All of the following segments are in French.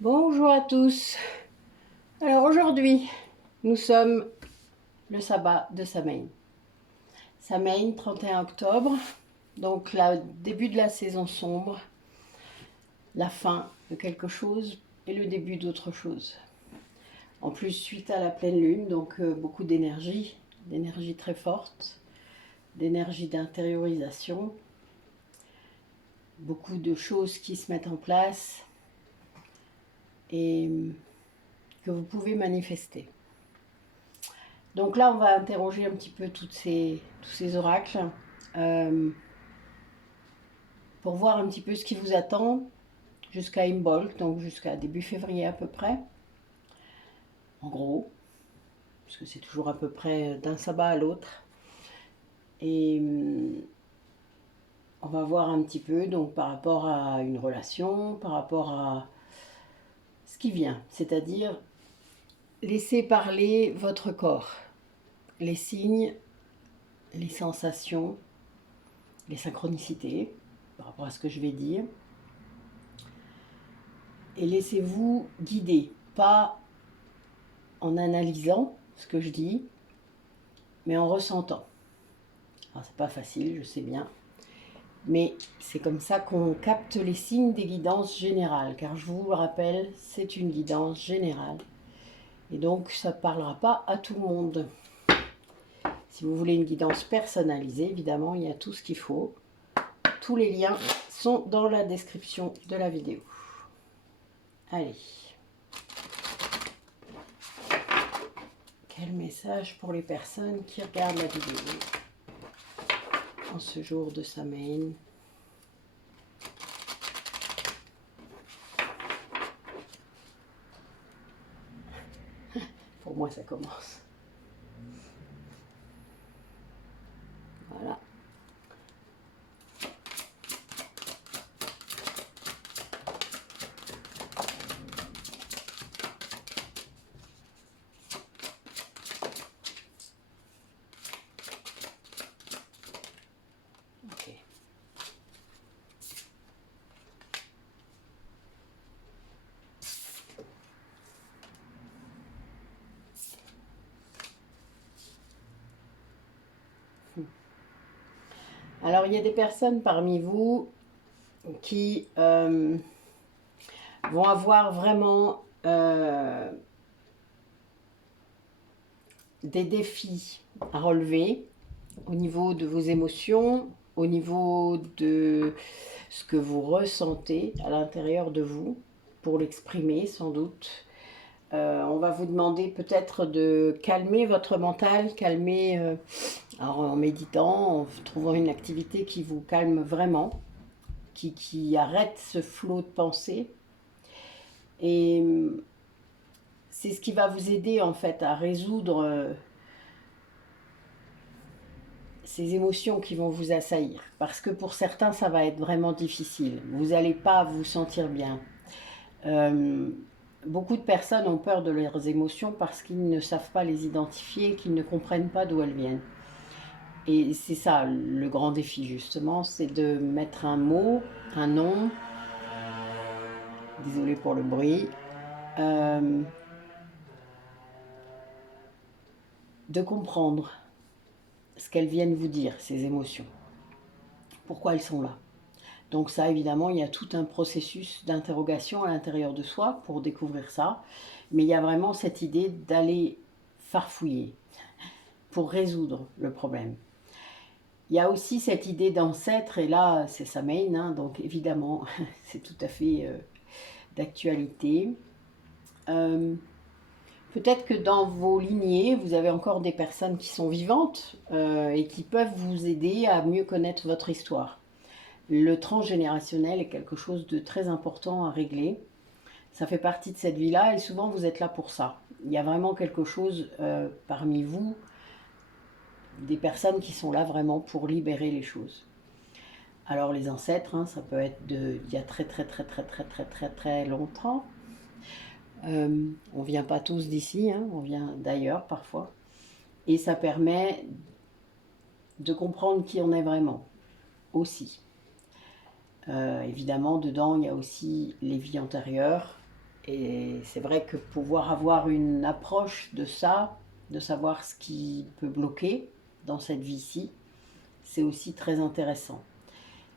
Bonjour à tous. Alors aujourd'hui, nous sommes le sabbat de Samain. Samain, 31 octobre, donc le début de la saison sombre, la fin de quelque chose et le début d'autre chose. En plus, suite à la pleine lune, donc beaucoup d'énergie très forte, d'énergie d'intériorisation, beaucoup de choses qui se mettent en place et que vous pouvez manifester. Donc là, on va interroger un petit peu tous ces oracles pour voir un petit peu ce qui vous attend jusqu'à Imbolc, donc jusqu'à début février à peu près, en gros, parce que c'est toujours à peu près d'un sabbat à l'autre. Et on va voir un petit peu donc par rapport à une relation, par rapport à ce qui vient, c'est-à-dire laissez parler votre corps, les signes, les sensations, les synchronicités, par rapport à ce que je vais dire. Et laissez-vous guider, pas en analysant ce que je dis, mais en ressentant. Alors c'est pas facile, je sais bien, mais c'est comme ça qu'on capte les signes des guidances générales, car je vous le rappelle, c'est une guidance générale. Et donc ça ne parlera pas à tout le monde. Si vous voulez une guidance personnalisée, évidemment, il y a tout ce qu'il faut. Tous les liens sont dans la description de la vidéo. Allez. Quel message pour les personnes qui regardent la vidéo en ce jour de Samain. Pour moi, ça commence. Voilà. Ok. Alors, il y a des personnes parmi vous qui vont avoir vraiment des défis à relever au niveau de vos émotions, au niveau de ce que vous ressentez à l'intérieur de vous, pour l'exprimer sans doute. On va vous demander peut-être de calmer votre mental, calmer alors en méditant, en trouvant une activité qui vous calme vraiment, qui arrête ce flot de pensée. Et c'est ce qui va vous aider en fait à résoudre ces émotions qui vont vous assaillir. Parce que pour certains, ça va être vraiment difficile. Vous n'allez pas vous sentir bien. Beaucoup de personnes ont peur de leurs émotions parce qu'ils ne savent pas les identifier, qu'ils ne comprennent pas d'où elles viennent. Et c'est ça le grand défi justement, c'est de mettre un mot, un nom, désolé pour le bruit, de comprendre ce qu'elles viennent vous dire, ces émotions, pourquoi elles sont là. Donc ça, évidemment, il y a tout un processus d'interrogation à l'intérieur de soi pour découvrir ça, mais il y a vraiment cette idée d'aller farfouiller pour résoudre le problème. Il y a aussi cette idée d'ancêtre, et là, c'est Samain, hein, donc évidemment, c'est tout à fait d'actualité. Peut-être que dans vos lignées, vous avez encore des personnes qui sont vivantes et qui peuvent vous aider à mieux connaître votre histoire. Le transgénérationnel est quelque chose de très important à régler. Ça fait partie de cette vie-là et souvent vous êtes là pour ça. Il y a vraiment quelque chose parmi vous, des personnes qui sont là vraiment pour libérer les choses. Alors les ancêtres, hein, ça peut être d'il y a très longtemps. On vient pas tous d'ici, hein, on vient d'ailleurs parfois. Et ça permet de comprendre qui on est vraiment, aussi. Évidemment, dedans, il y a aussi les vies antérieures Et c'est vrai que pouvoir avoir une approche de ça, de savoir ce qui peut bloquer dans cette vie-ci, c'est aussi très intéressant.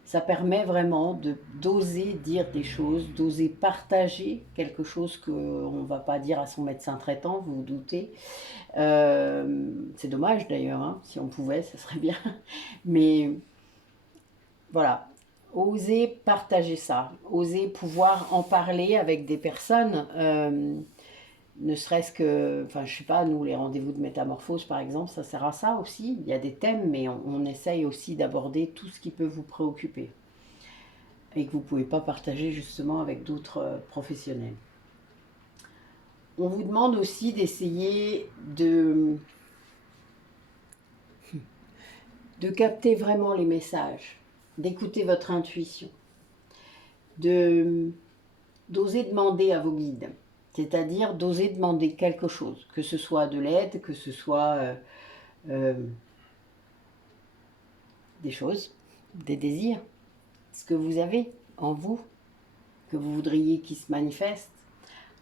Ça permet vraiment d'oser dire des choses, d'oser partager quelque chose qu'on ne va pas dire à son médecin traitant, vous vous doutez. C'est dommage d'ailleurs, hein, si on pouvait, ce serait bien. Mais voilà, oser partager ça, oser pouvoir en parler avec des personnes, ne serait-ce que, enfin je sais pas, nous les rendez-vous de métamorphose par exemple, ça sert à ça aussi. Il y a des thèmes, mais on essaye aussi d'aborder tout ce qui peut vous préoccuper et que vous ne pouvez pas partager justement avec d'autres professionnels. On vous demande aussi d'essayer de capter vraiment les messages, d'écouter votre intuition, d'oser demander à vos guides, c'est-à-dire d'oser demander quelque chose, que ce soit de l'aide, que ce soit des choses, des désirs, ce que vous avez en vous, que vous voudriez qui se manifeste.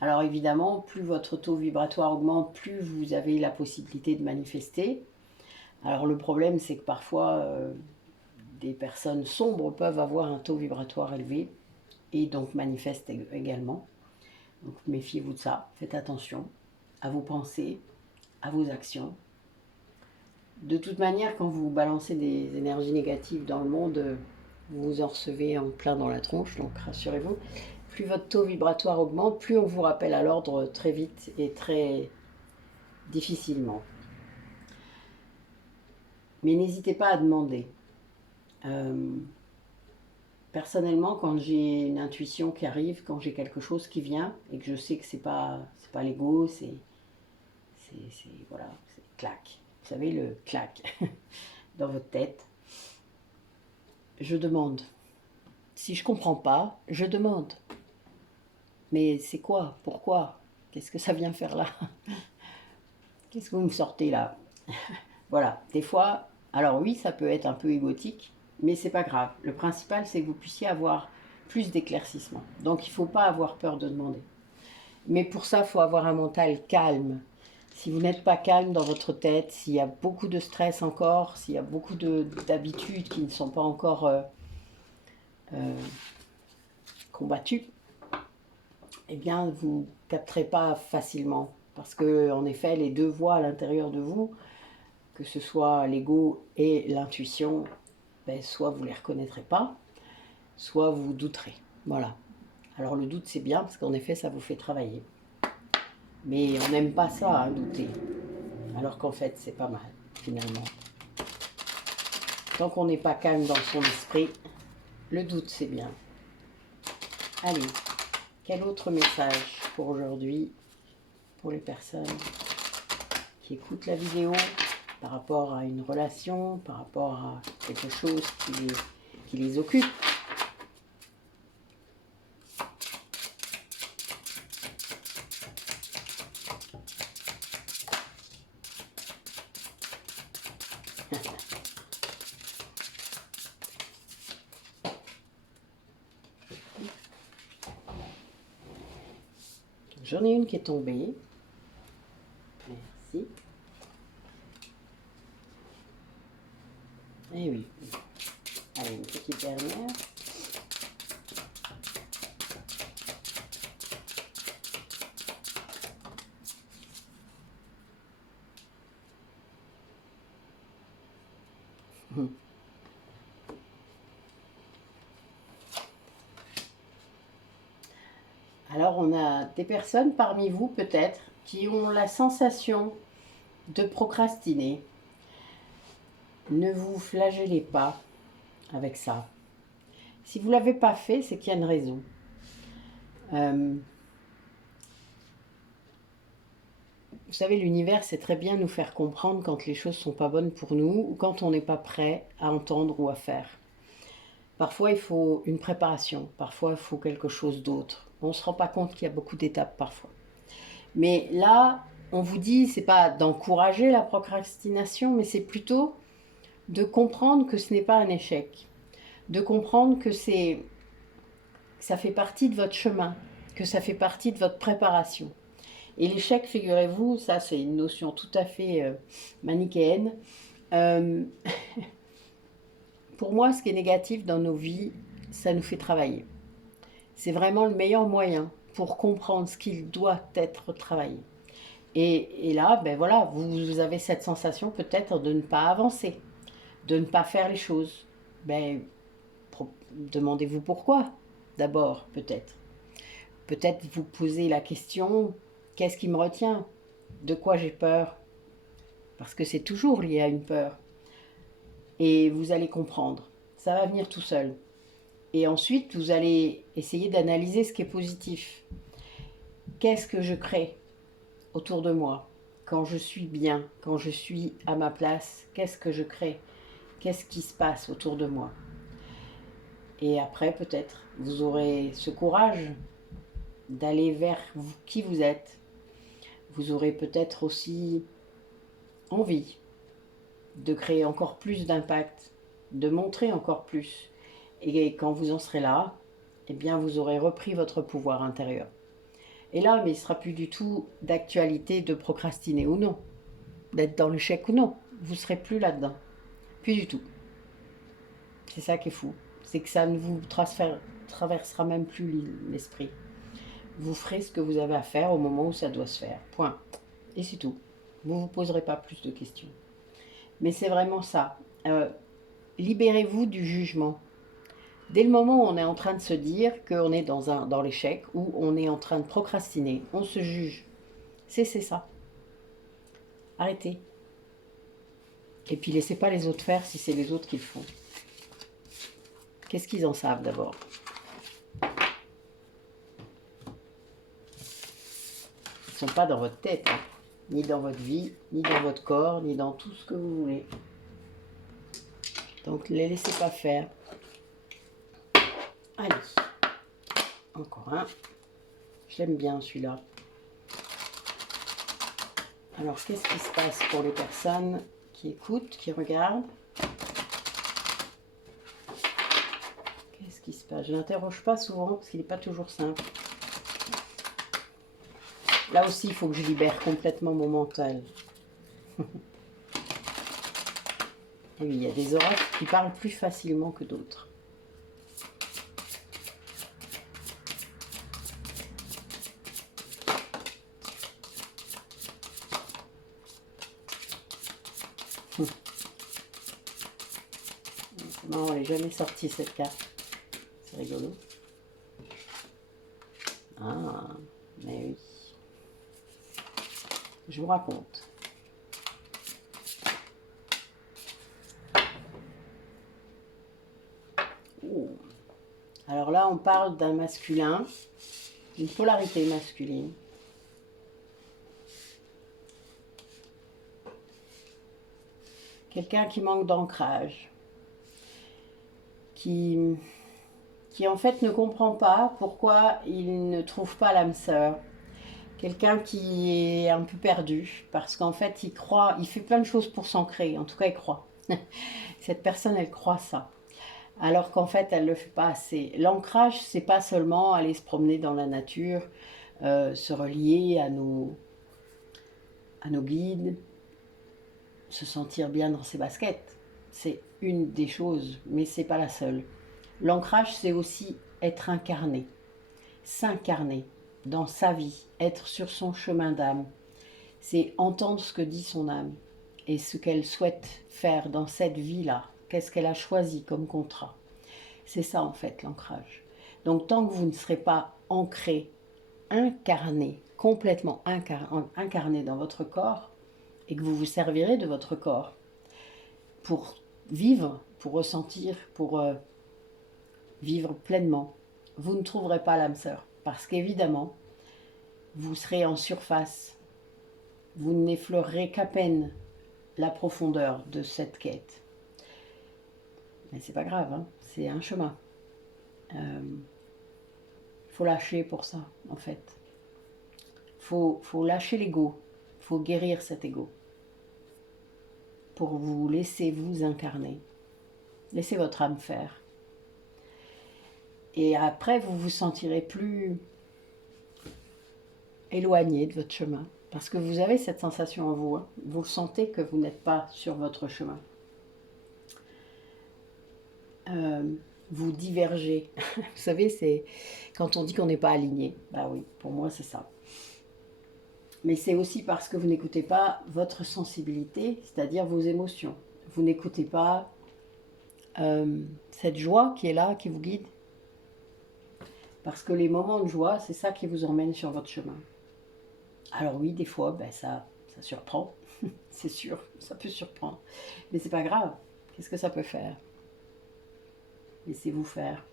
Alors évidemment, plus votre taux vibratoire augmente, plus vous avez la possibilité de manifester. Alors le problème, c'est que parfois, des personnes sombres peuvent avoir un taux vibratoire élevé et donc manifestent également. Donc méfiez-vous de ça, faites attention à vos pensées, à vos actions. De toute manière, quand vous balancez des énergies négatives dans le monde, vous en recevez en plein dans la tronche, donc rassurez-vous. Plus votre taux vibratoire augmente, plus on vous rappelle à l'ordre très vite et très difficilement. Mais n'hésitez pas à demander. Personnellement, quand j'ai une intuition qui arrive, quand j'ai quelque chose qui vient et que je sais que c'est pas l'ego, c'est voilà, c'est clac. Vous savez, le clac dans votre tête. Je demande. Si je comprends pas, je demande. Mais c'est quoi? Pourquoi? Qu'est-ce que ça vient faire là? Qu'est-ce que vous me sortez là? Voilà, des fois, alors oui, ça peut être un peu égotique, mais c'est pas grave. Le principal, c'est que vous puissiez avoir plus d'éclaircissement. Donc, il ne faut pas avoir peur de demander. Mais pour ça, il faut avoir un mental calme. Si vous n'êtes pas calme dans votre tête, s'il y a beaucoup de stress encore, s'il y a beaucoup d'habitudes qui ne sont pas encore combattues, eh bien, vous ne capterez pas facilement. Parce que, en effet, les deux voix à l'intérieur de vous, que ce soit l'ego et l'intuition, ben, soit vous ne les reconnaîtrez pas, soit vous douterez. Voilà. Alors le doute, c'est bien, parce qu'en effet, ça vous fait travailler. Mais on n'aime pas ça, hein, douter. Alors qu'en fait, c'est pas mal, finalement. Tant qu'on n'est pas calme dans son esprit, le doute, c'est bien. Allez, quel autre message pour aujourd'hui, pour les personnes qui écoutent la vidéo, par rapport à une relation, par rapport à quelque chose qui les occupe? J'en ai une qui est tombée. Merci. Eh oui. Allez, une petite dernière. Alors, on a des personnes parmi vous, peut-être, qui ont la sensation de procrastiner. Ne vous flagellez pas avec ça. Si vous ne l'avez pas fait, c'est qu'il y a une raison. Vous savez, l'univers sait très bien nous faire comprendre quand les choses ne sont pas bonnes pour nous ou quand on n'est pas prêt à entendre ou à faire. Parfois, il faut une préparation. Parfois, il faut quelque chose d'autre. On ne se rend pas compte qu'il y a beaucoup d'étapes parfois. Mais là, on vous dit, c'est pas d'encourager la procrastination, mais c'est plutôt de comprendre que ce n'est pas un échec. De comprendre que ça fait partie de votre chemin. que ça fait partie de votre préparation. Et l'échec, figurez-vous, ça c'est une notion tout à fait manichéenne. Euh, pour moi, ce qui est négatif dans nos vies, ça nous fait travailler. C'est vraiment le meilleur moyen pour comprendre ce qu'il doit être travaillé. Et là, ben voilà, vous avez cette sensation peut-être de ne pas avancer, de ne pas faire les choses. Ben, demandez-vous pourquoi, d'abord, peut-être. Peut-être vous posez la question, qu'est-ce qui me retient? De quoi j'ai peur? Parce que c'est toujours lié à une peur. Et vous allez comprendre. Ça va venir tout seul. Et ensuite, vous allez essayer d'analyser ce qui est positif. Qu'est-ce que je crée autour de moi? Quand je suis bien, quand je suis à ma place, qu'est-ce que je crée? Qu'est-ce qui se passe autour de moi? Et après, peut-être, vous aurez ce courage d'aller vers qui vous êtes. Vous aurez peut-être aussi envie de créer encore plus d'impact, de montrer encore plus. Et quand vous en serez là, eh bien, vous aurez repris votre pouvoir intérieur. Et là, mais il ne sera plus du tout d'actualité de procrastiner ou non, d'être dans l'échec ou non. Vous ne serez plus là-dedans. Plus du tout. C'est ça qui est fou. C'est que ça ne vous traversera même plus l'esprit. Vous ferez ce que vous avez à faire au moment où ça doit se faire. Point. Et c'est tout. Vous ne vous poserez pas plus de questions. Mais c'est vraiment ça. Libérez-vous du jugement. Dès le moment où on est en train de se dire qu'on est dans l'échec, ou on est en train de procrastiner, on se juge. Cessez ça. Arrêtez. Et puis laissez pas les autres faire si c'est les autres qui le font. Qu'est-ce qu'ils en savent d'abord? Ils ne sont pas dans votre tête, hein. Ni dans votre vie, ni dans votre corps, ni dans tout ce que vous voulez. Donc ne les laissez pas faire. Allez, encore un. Je l'aime bien celui-là. Alors qu'est-ce qui se passe pour les personnes qui écoutent, qui regardent? Qu'est-ce qui se passe? Je n'interroge pas souvent parce qu'il n'est pas toujours simple. Là aussi, il faut que je libère complètement mon mental. Et oui, il y a des oracles qui parlent plus facilement que d'autres. Non, elle n'est jamais sortie cette carte. C'est rigolo. Ah, mais oui. Je vous raconte. Oh. Alors là, on parle d'un masculin, d'une polarité masculine. Quelqu'un qui manque d'ancrage, qui en fait ne comprend pas pourquoi il ne trouve pas l'âme sœur. Quelqu'un qui est un peu perdu, parce qu'en fait il croit, il fait plein de choses pour s'ancrer, en tout cas il croit. Cette personne, elle croit ça. Alors qu'en fait, elle ne le fait pas assez. L'ancrage, c'est pas seulement aller se promener dans la nature, se relier à nos guides, se sentir bien dans ses baskets. C'est une des choses, mais c'est pas la seule. L'ancrage, c'est aussi être incarné, s'incarner dans sa vie, être sur son chemin d'âme. C'est entendre ce que dit son âme et ce qu'elle souhaite faire dans cette vie-là. Qu'est-ce qu'elle a choisi comme contrat? C'est ça en fait l'ancrage. Donc tant que vous ne serez pas ancré, incarné, complètement incarné dans votre corps, et que vous vous servirez de votre corps pour vivre, pour ressentir, pour vivre pleinement, vous ne trouverez pas l'âme sœur. Parce qu'évidemment, vous serez en surface. Vous n'effleurerez qu'à peine la profondeur de cette quête. Mais c'est pas grave, hein, c'est un chemin. Faut lâcher pour ça, en fait. Faut lâcher l'ego. Faut guérir cet ego. Pour vous laisser vous incarner. Laissez votre âme faire. Et après, vous vous sentirez plus éloigné de votre chemin. Parce que vous avez cette sensation en vous. Hein. Vous sentez que vous n'êtes pas sur votre chemin. Vous divergez. Vous savez, c'est quand on dit qu'on n'est pas aligné. Bah oui, pour moi, c'est ça. Mais c'est aussi parce que vous n'écoutez pas votre sensibilité, c'est-à-dire vos émotions. Vous n'écoutez pas cette joie qui est là, qui vous guide. Parce que les moments de joie, c'est ça qui vous emmène sur votre chemin. Alors oui, des fois, ben ça surprend, c'est sûr, ça peut surprendre. Mais c'est pas grave, qu'est-ce que ça peut faire? Laissez-vous faire.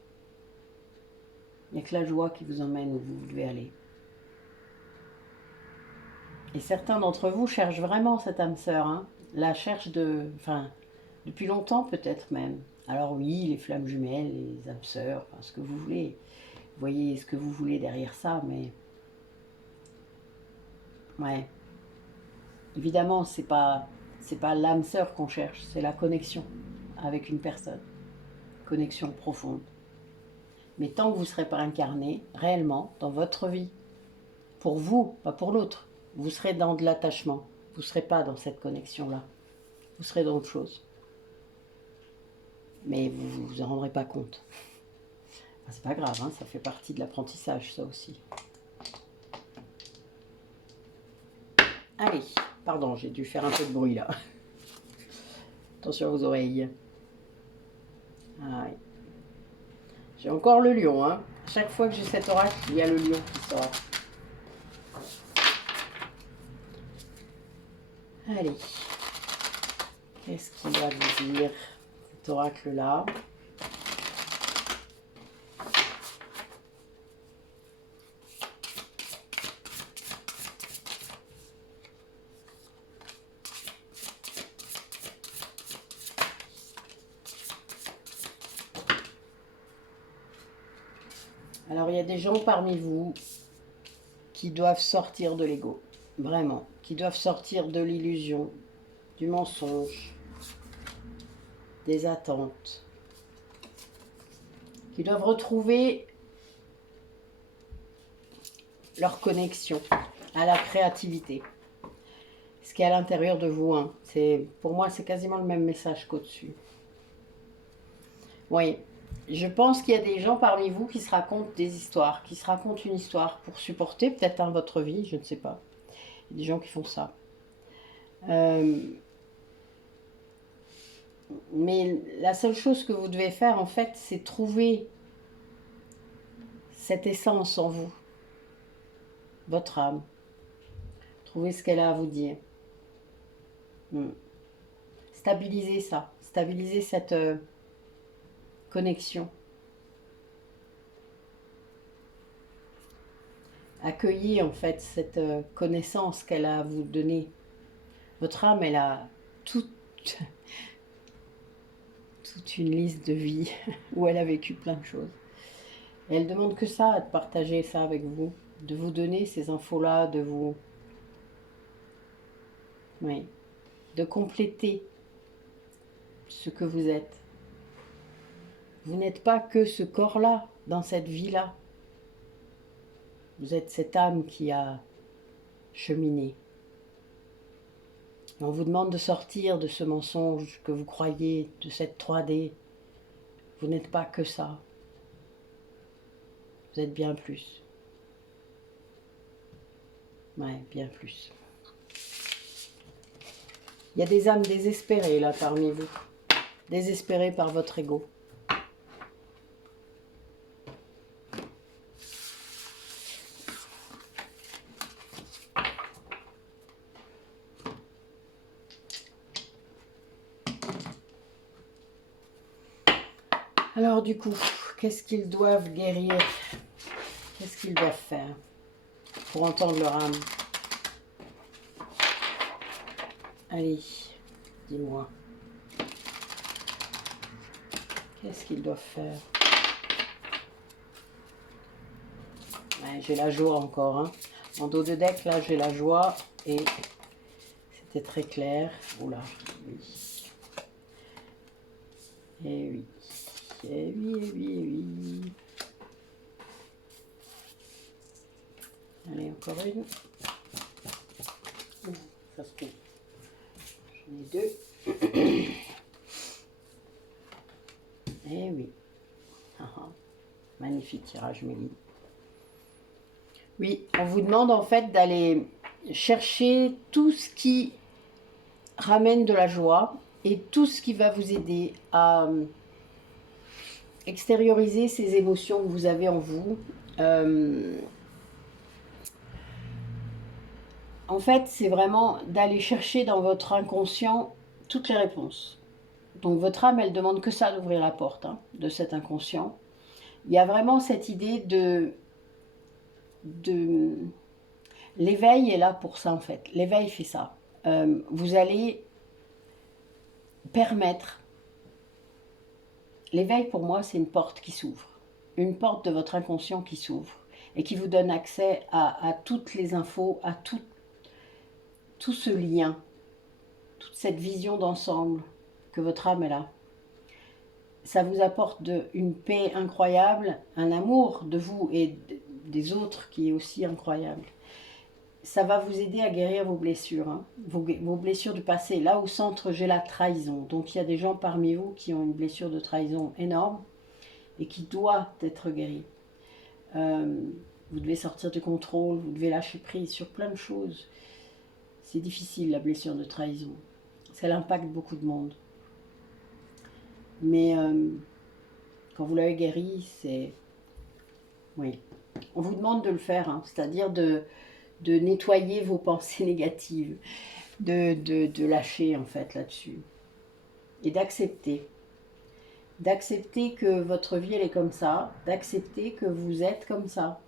Il n'y a que la joie qui vous emmène où vous devez aller. Et certains d'entre vous cherchent vraiment cette âme sœur, hein, la cherchent depuis longtemps peut-être même. Alors oui, les flammes jumelles, les âmes sœurs, enfin, ce que vous voulez. Vous voyez ce que vous voulez derrière ça, mais... Ouais. Évidemment, c'est pas l'âme sœur qu'on cherche, c'est la connexion avec une personne. Connexion profonde. Mais tant que vous ne serez pas incarné, réellement, dans votre vie, pour vous, pas pour l'autre, vous serez dans de l'attachement. Vous ne serez pas dans cette connexion-là. Vous serez dans autre chose. Mais vous ne vous en rendrez pas compte. Enfin, c'est pas grave, hein, ça fait partie de l'apprentissage, ça aussi. Allez, pardon, j'ai dû faire un peu de bruit là. Attention aux oreilles. Ah, ouais. J'ai encore le lion, hein. Chaque fois que j'ai cet oracle, il y a le lion qui sort. Allez. Qu'est-ce qu'il va vous dire, cet oracle-là? Alors, il y a des gens parmi vous qui doivent sortir de l'ego, vraiment, qui doivent sortir de l'illusion, du mensonge, des attentes, qui doivent retrouver leur connexion à la créativité. Ce qui est à l'intérieur de vous, hein. Pour moi, c'est quasiment le même message qu'au-dessus. Oui. Je pense qu'il y a des gens parmi vous qui se racontent des histoires, qui se racontent une histoire pour supporter peut-être votre vie, je ne sais pas. Il y a des gens qui font ça. Mais la seule chose que vous devez faire, en fait, c'est trouver cette essence en vous, votre âme. Trouver ce qu'elle a à vous dire. Stabiliser ça, stabiliser cette connexion. Accueillir en fait cette connaissance qu'elle a à vous donner. Votre âme, elle a toute une liste de vie où elle a vécu plein de choses. Et elle demande que ça, de partager ça avec vous, de vous donner ces infos-là, de vous... Oui. De compléter ce que vous êtes. Vous n'êtes pas que ce corps-là, dans cette vie-là. Vous êtes cette âme qui a cheminé. On vous demande de sortir de ce mensonge que vous croyez, de cette 3D. Vous n'êtes pas que ça. Vous êtes bien plus. Ouais, bien plus. Il y a des âmes désespérées là parmi vous. Désespérées par votre ego. Alors du coup, qu'est-ce qu'ils doivent guérir? Qu'est-ce qu'ils doivent faire pour entendre leur âme? Allez, dis-moi. Qu'est-ce qu'ils doivent faire? Ouais, j'ai la joie encore. Hein. En dos de deck, là, j'ai la joie et c'était très clair. Oula, oui. Et oui. Et oui, et oui, et oui. Allez, encore une. Ça se trouve. J'en ai deux. Eh oui. Magnifique tirage, Mélie. Oui, on vous demande en fait d'aller chercher tout ce qui ramène de la joie et tout ce qui va vous aider à extérioriser ces émotions que vous avez en vous. En fait, c'est vraiment d'aller chercher dans votre inconscient toutes les réponses. Donc votre âme, elle demande que ça, d'ouvrir la porte de cet inconscient. Il y a vraiment cette idée de l'éveil est là pour ça en fait. L'éveil fait ça. Vous allez permettre. L'éveil pour moi, c'est une porte qui s'ouvre. Une porte de votre inconscient qui s'ouvre et qui vous donne accès à toutes les infos, à tout ce lien, toute cette vision d'ensemble que votre âme est là. Ça vous apporte une paix incroyable, un amour de vous et des autres qui est aussi incroyable. Ça va vous aider à guérir vos blessures, vos blessures du passé. Là au centre, j'ai la trahison. Donc il y a des gens parmi vous qui ont une blessure de trahison énorme et qui doit être guérie. Vous devez sortir du contrôle, vous devez lâcher prise sur plein de choses. C'est difficile la blessure de trahison. Ça impacte beaucoup de monde. Mais quand vous l'avez guéri, c'est... Oui. On vous demande de le faire, c'est-à-dire de nettoyer vos pensées négatives, de lâcher en fait là-dessus. Et d'accepter. D'accepter que votre vie elle est comme ça, d'accepter que vous êtes comme ça.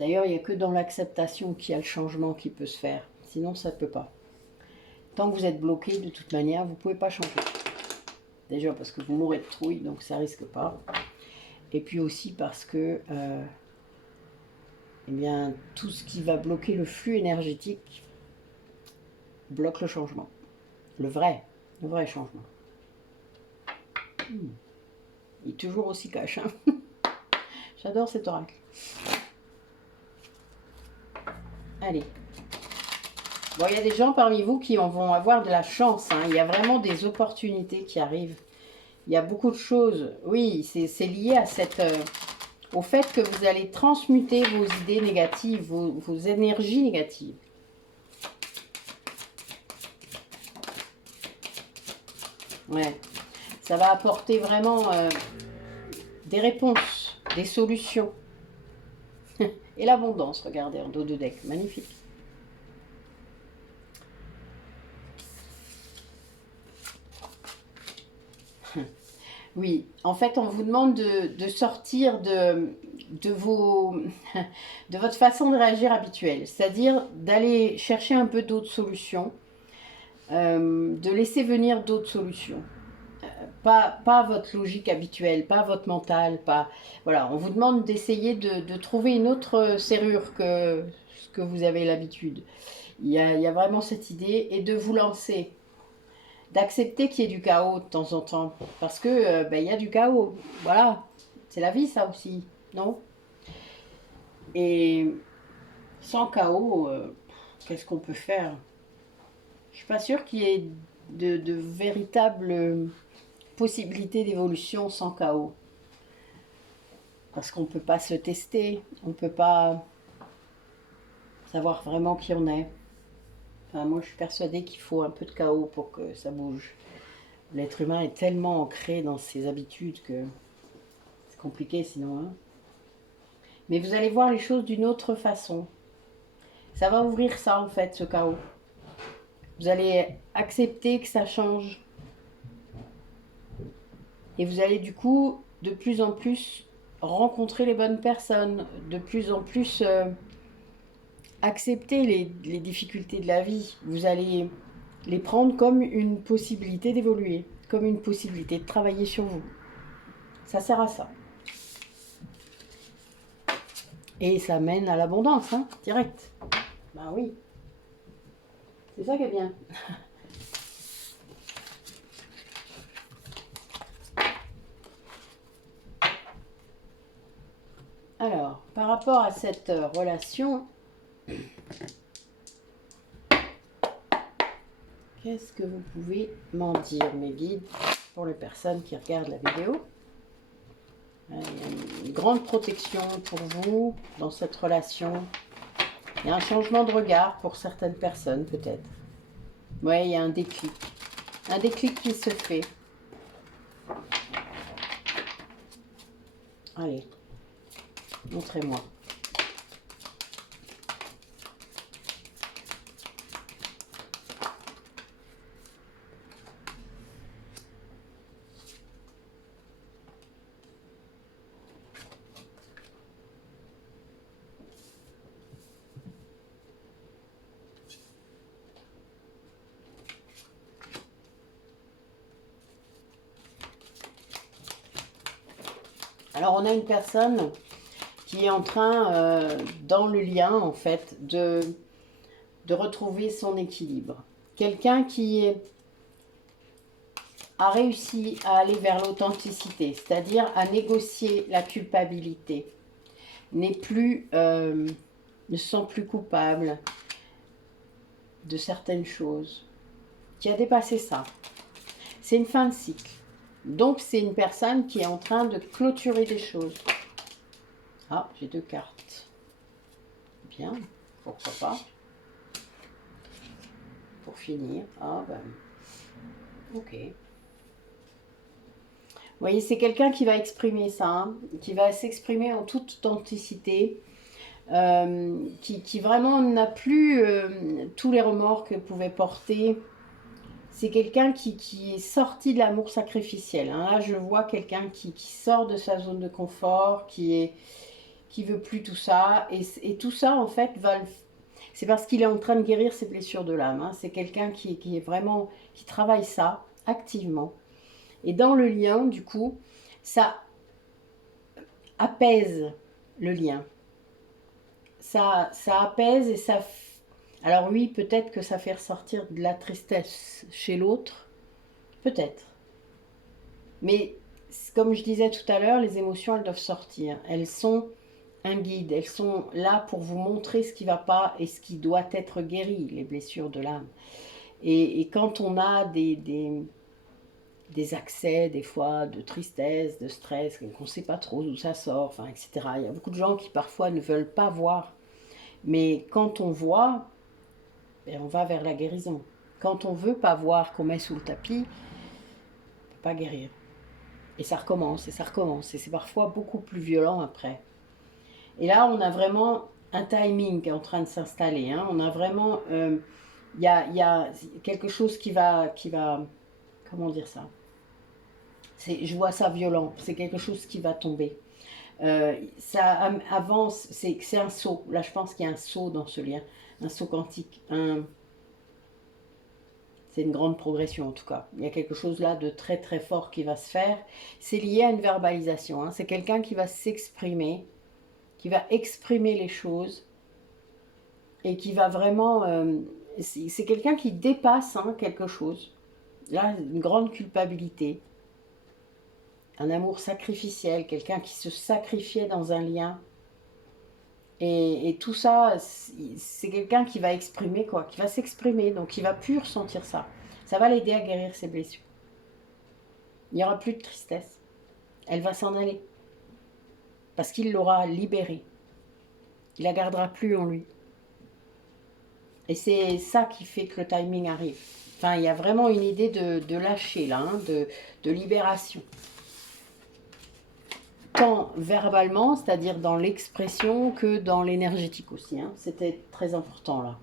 D'ailleurs, il n'y a que dans l'acceptation qu'il y a le changement qui peut se faire. Sinon, ça ne peut pas. Tant que vous êtes bloqué, de toute manière, vous ne pouvez pas changer. Déjà parce que vous mourrez de trouille, donc ça ne risque pas. Et puis aussi parce que eh bien, tout ce qui va bloquer le flux énergétique bloque le changement. Le vrai changement. Il est toujours aussi cash. J'adore cet oracle. Allez. Bon, il y a des gens parmi vous qui vont avoir de la chance. Il y a vraiment des opportunités qui arrivent. Il y a beaucoup de choses. Oui, c'est lié à au fait que vous allez transmuter vos idées négatives, vos énergies négatives. Ouais. Ça va apporter vraiment des réponses, des solutions. Et l'abondance, regardez, en dos de deck. Magnifique. Oui, en fait, on vous demande de sortir de votre façon de réagir habituelle. C'est-à-dire d'aller chercher un peu d'autres solutions, de laisser venir d'autres solutions. Pas votre logique habituelle, pas votre mental, pas... Voilà, on vous demande d'essayer de trouver une autre serrure que ce que vous avez l'habitude. Il y a vraiment cette idée et de vous lancer. D'accepter qu'il y ait du chaos de temps en temps. Parce que il y a du chaos. Voilà. C'est la vie, ça aussi. Non? Et sans chaos, qu'est-ce qu'on peut faire? Je suis pas sûre qu'il y ait de véritables possibilités d'évolution sans chaos. Parce qu'on ne peut pas se tester. On ne peut pas savoir vraiment qui on est. Enfin, moi, je suis persuadée qu'il faut un peu de chaos pour que ça bouge. L'être humain est tellement ancré dans ses habitudes que c'est compliqué sinon. Mais vous allez voir les choses d'une autre façon. Ça va ouvrir ça en fait, ce chaos. Vous allez accepter que ça change. Et vous allez du coup de plus en plus rencontrer les bonnes personnes, de plus en plus accepter les difficultés de la vie. Vous allez les prendre comme une possibilité d'évoluer, comme une possibilité de travailler sur vous. Ça sert à ça. Et ça mène à l'abondance, direct. Ben oui. C'est ça qui est bien. Alors, par rapport à cette relation, qu'est-ce que vous pouvez m'en dire, mes guides, pour les personnes qui regardent la vidéo? Il y a une grande protection pour vous dans cette relation. Il y a un changement de regard pour certaines personnes, peut-être. Oui, il y a un déclic. Un déclic qui se fait. Allez, montrez-moi. Alors, on a une personne qui est en train, dans le lien, en fait, de retrouver son équilibre. Quelqu'un qui a réussi à aller vers l'authenticité, c'est-à-dire à négocier la culpabilité, ne se sent plus coupable de certaines choses, qui a dépassé ça. C'est une fin de cycle. Donc, c'est une personne qui est en train de clôturer des choses. Ah, j'ai 2 cartes. Bien, pourquoi pas. Pour finir. Ah, ben, ok. Vous voyez, c'est quelqu'un qui va exprimer ça, hein, qui va s'exprimer en toute authenticité, qui vraiment n'a plus tous les remords que pouvait porter. C'est quelqu'un qui est sorti de l'amour sacrificiel. Hein. Là, je vois quelqu'un qui sort de sa zone de confort, qui veut plus tout ça. Et tout ça, en fait, c'est parce qu'il est en train de guérir ses blessures de l'âme. Hein. C'est quelqu'un qui est vraiment, qui travaille ça activement. Et dans le lien, du coup, ça apaise le lien. Ça apaise et ça... Alors oui, peut-être que ça fait ressortir de la tristesse chez l'autre. Peut-être. Mais comme je disais tout à l'heure, les émotions, elles doivent sortir. Elles sont un guide. Elles sont là pour vous montrer ce qui ne va pas et ce qui doit être guéri, les blessures de l'âme. Et quand on a des accès, des fois, de tristesse, de stress, qu'on ne sait pas trop d'où ça sort, enfin, etc. Il y a beaucoup de gens qui, parfois, ne veulent pas voir. Mais quand on voit, on va vers la guérison. Quand on ne veut pas voir, qu'on met sous le tapis, on ne peut pas guérir. Et ça recommence, et ça recommence. Et c'est parfois beaucoup plus violent après. Et là, on a vraiment un timing qui est en train de s'installer. Hein. On a vraiment... y a quelque chose qui va... Comment dire ça? Je vois ça violent. C'est quelque chose qui va tomber. Ça avance, c'est un saut. Là, je pense qu'il y a un saut dans ce lien. Un saut quantique. C'est une grande progression en tout cas. Il y a quelque chose là de très très fort qui va se faire. C'est lié à une verbalisation. Hein. C'est quelqu'un qui va s'exprimer, qui va exprimer les choses et qui va vraiment... c'est quelqu'un qui dépasse quelque chose. Là, une grande culpabilité. Un amour sacrificiel, quelqu'un qui se sacrifiait dans un lien. Et tout ça, c'est quelqu'un qui va exprimer quoi, qui va s'exprimer, donc qui va plus ressentir ça. Ça va l'aider à guérir ses blessures. Il n'y aura plus de tristesse. Elle va s'en aller. Parce qu'il l'aura libérée. Il la gardera plus en lui. Et c'est ça qui fait que le timing arrive. Enfin, il y a vraiment une idée de lâcher là, hein, de libération. Tant verbalement, c'est-à-dire dans l'expression, que dans l'énergétique aussi. Hein. C'était très important là.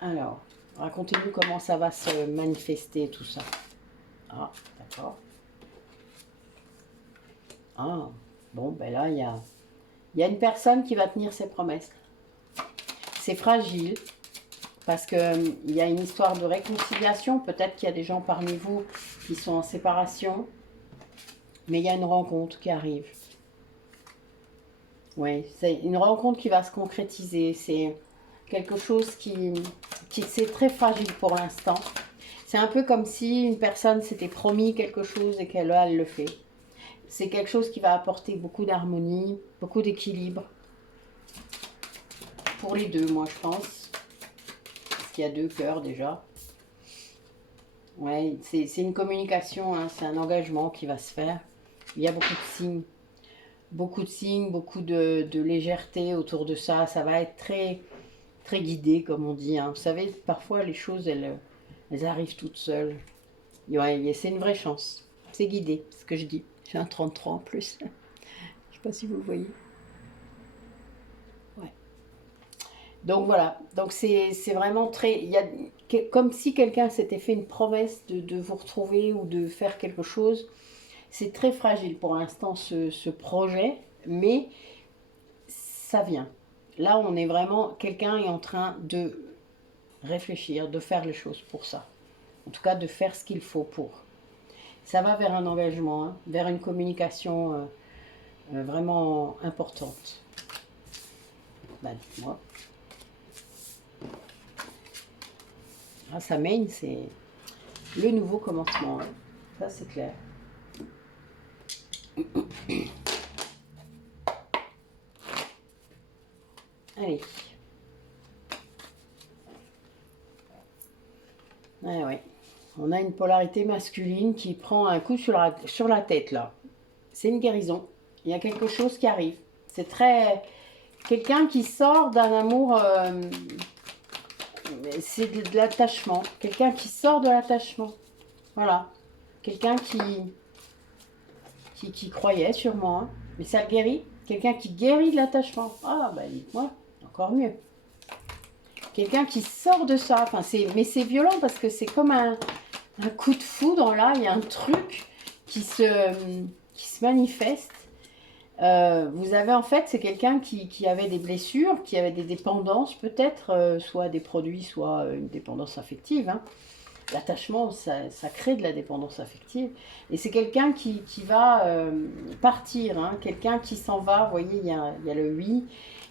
Alors, racontez-nous comment ça va se manifester tout ça. Ah, d'accord. Ah, bon, ben là, il y a une personne qui va tenir ses promesses. C'est fragile, parce qu'il y a une histoire de réconciliation. Peut-être qu'il y a des gens parmi vous qui sont en séparation. Mais il y a une rencontre qui arrive. Oui, c'est une rencontre qui va se concrétiser. C'est quelque chose qui c'est très fragile pour l'instant. C'est un peu comme si une personne s'était promis quelque chose et qu'elle elle le fait. c'est quelque chose qui va apporter beaucoup d'harmonie, beaucoup d'équilibre. Pour les deux, moi, je pense. Parce qu'il y a 2 cœurs déjà. Ouais, c'est une communication, hein, c'est un engagement qui va se faire. Il y a beaucoup de signes. Beaucoup de signes, beaucoup de légèreté autour de ça. Ça va être très, très guidé, comme on dit, hein. Vous savez, parfois, les choses, elles arrivent toutes seules. Ouais, c'est une vraie chance. C'est guidé, ce que je dis. J'ai un 33 en plus. Je sais pas si vous le voyez. Ouais. Donc voilà. Donc c'est vraiment très... Il y a, comme si quelqu'un s'était fait une promesse de vous retrouver ou de faire quelque chose. C'est très fragile pour l'instant ce projet, mais ça vient. Là, on est vraiment... Quelqu'un est en train de réfléchir, de faire les choses pour ça. En tout cas, de faire ce qu'il faut pour. Ça va vers un engagement, hein, vers une communication vraiment importante. Bah, dites-moi. Ah, ça mène, c'est le nouveau commencement. Hein. Ça, c'est clair. Allez. Ah ouais. On a une polarité masculine qui prend un coup sur la tête, là. C'est une guérison. Il y a quelque chose qui arrive. C'est très... Quelqu'un qui sort d'un amour... c'est de l'attachement. Quelqu'un qui sort de l'attachement. Voilà. Quelqu'un qui croyait sûrement. Hein. Mais ça le guérit. Quelqu'un qui guérit de l'attachement. Ah, ben dites-moi, encore mieux. Quelqu'un qui sort de ça. Enfin, mais c'est violent parce que c'est comme un coup de foudre. Là, il y a un truc qui se manifeste. Vous avez en fait, c'est quelqu'un qui avait des blessures, qui avait des dépendances peut-être, soit des produits, soit une dépendance affective. Hein. L'attachement, ça crée de la dépendance affective. Et c'est quelqu'un qui va partir, hein, quelqu'un qui s'en va, vous voyez, il y a le oui,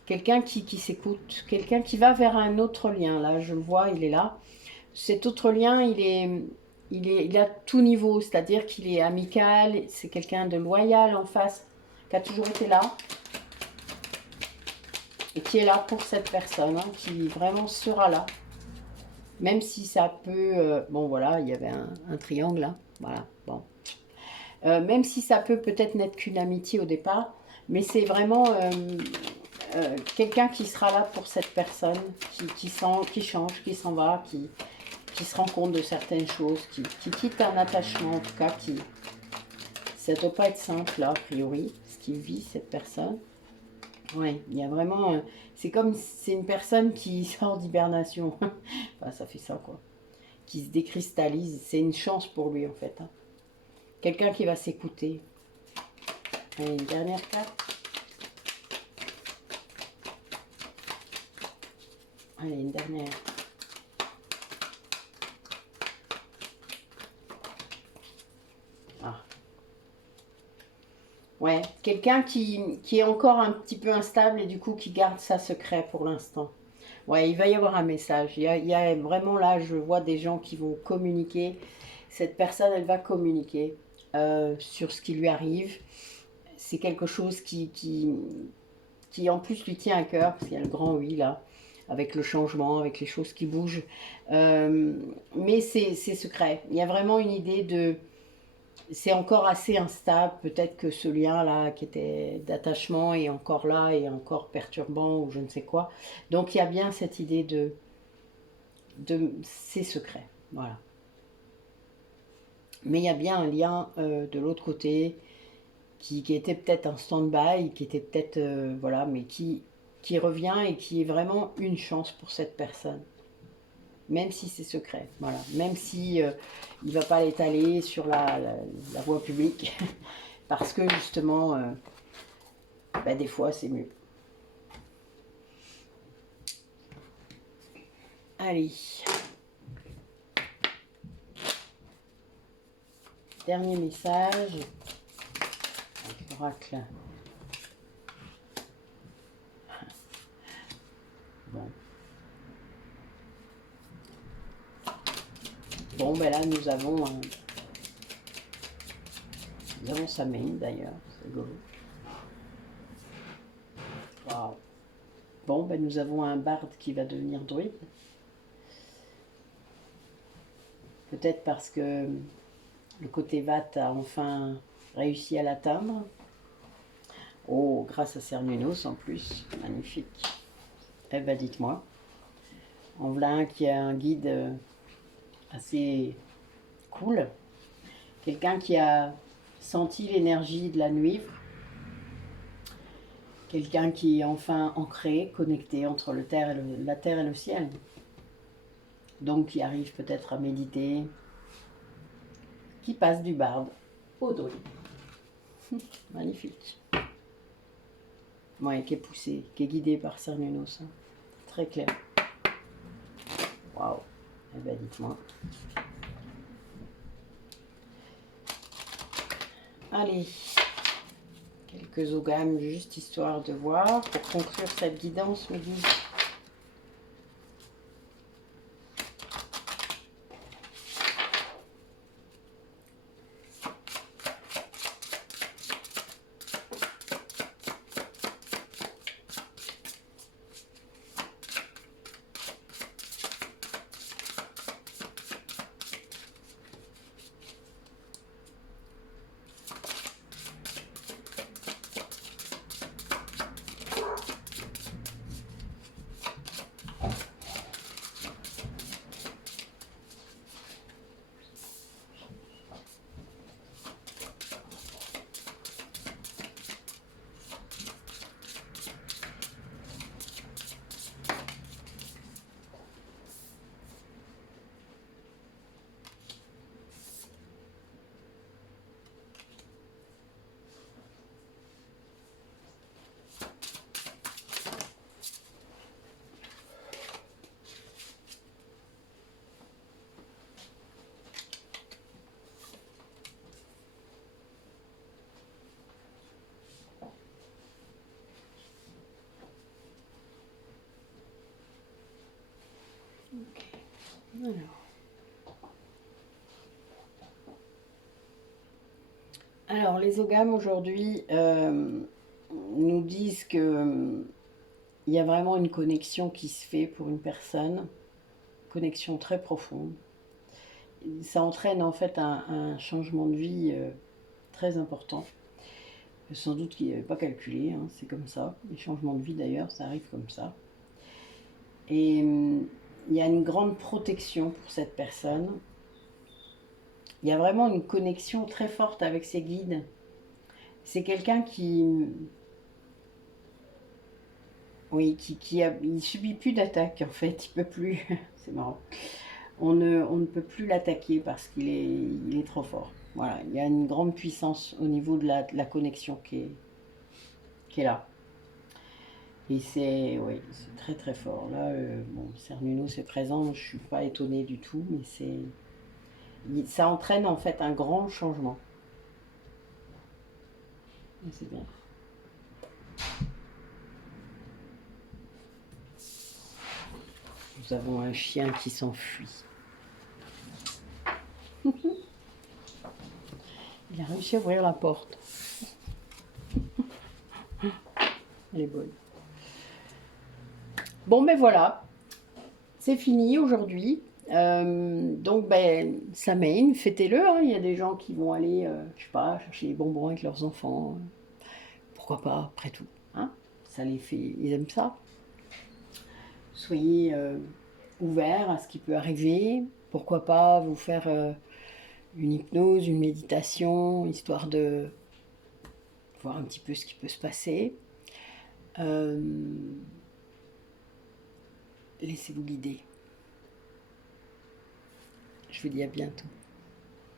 quelqu'un qui s'écoute, quelqu'un qui va vers un autre lien. Là, je le vois, il est là. Cet autre lien, il a tout niveau, c'est-à-dire qu'il est amical, c'est quelqu'un de loyal en face, qui a toujours été là, et qui est là pour cette personne, hein, qui vraiment sera là. Même si ça peut... bon, voilà, il y avait un triangle, là. Voilà, bon. Même si ça peut peut-être n'être qu'une amitié au départ, mais c'est vraiment quelqu'un qui sera là pour cette personne, qui change, qui s'en va, qui se rend compte de certaines choses, qui quitte un attachement, en tout cas, ça ne doit pas être simple, là, a priori, ce qu'il vit, cette personne. Oui, il y a vraiment... c'est comme... C'est une personne qui sort d'hibernation. Enfin, ça fait ça, quoi. Qui se décristallise. C'est une chance pour lui, en fait. Hein. Quelqu'un qui va s'écouter. Allez, une dernière carte. Allez, une dernière. Ah. Ouais, quelqu'un qui est encore un petit peu instable et du coup qui garde ça secret pour l'instant. Ouais, il va y avoir un message. Il y a vraiment là, je vois des gens qui vont communiquer. Cette personne, elle va communiquer sur ce qui lui arrive. C'est quelque chose qui en plus lui tient à cœur, parce qu'il y a le grand oui là, avec le changement, avec les choses qui bougent. Mais c'est secret. Il y a vraiment une idée de... C'est encore assez instable, peut-être que ce lien-là qui était d'attachement est encore là et encore perturbant ou je ne sais quoi. Donc il y a bien cette idée de c'est secret, voilà. Mais il y a bien un lien de l'autre côté qui était peut-être en stand-by, qui était peut-être, voilà, mais qui revient et qui est vraiment une chance pour cette personne. Même si c'est secret, voilà. Même si il ne va pas l'étaler sur la voie publique, parce que justement, bah, des fois c'est mieux. Allez. Dernier message. L'oracle. Bon. Bon, ben là, nous avons Nous avons sa main d'ailleurs, c'est rigolo. Wow. Bon, ben, nous avons un barde qui va devenir druide. Peut-être parce que le côté Vat a enfin réussi à l'atteindre. Oh, grâce à Cernunnos en plus, magnifique. Eh ben dites-moi, en voilà un qui a un guide assez cool. Quelqu'un qui a senti l'énergie de la nuit. Quelqu'un qui est enfin ancré, connecté entre la terre et le ciel. Donc qui arrive peut-être à méditer, qui passe du barde au druide. Magnifique. Ouais, qui est poussé, qui est guidé par Cernunnos. Hein. Très clair. Waouh. Eh ben dites-moi. Allez. Quelques ogames, juste histoire de voir, pour conclure cette guidance, mes guides. Alors, les ogames aujourd'hui nous disent que il y a vraiment une connexion qui se fait pour une personne, connexion très profonde. Ça entraîne en fait un changement de vie très important. Sans doute qu'il n'avait pas calculé, hein, c'est comme ça. Les changements de vie d'ailleurs, ça arrive comme ça. Et il y a une grande protection pour cette personne. Il y a vraiment une connexion très forte avec ses guides. C'est quelqu'un qui, oui, il subit plus d'attaque en fait, il peut plus. C'est marrant. On ne peut plus l'attaquer parce il est trop fort. Voilà, il y a une grande puissance au niveau de la connexion qui est là. Et c'est, oui, c'est très très fort. Là, bon, Cernunnos est présent, je ne suis pas étonnée du tout, mais ça entraîne en fait un grand changement. Et c'est bien. Nous avons un chien qui s'enfuit. Il a réussi à ouvrir la porte. Elle est bonne. Bon, ben voilà, c'est fini aujourd'hui. Donc, ben, ça mène, fêtez-le. Hein. Il y a des gens qui vont aller, je sais pas, chercher des bonbons avec leurs enfants. Pourquoi pas, après tout. Hein. Ça les fait, ils aiment ça. Soyez ouverts à ce qui peut arriver. Pourquoi pas vous faire une hypnose, une méditation, histoire de voir un petit peu ce qui peut se passer. Laissez-vous guider. Je vous dis à bientôt.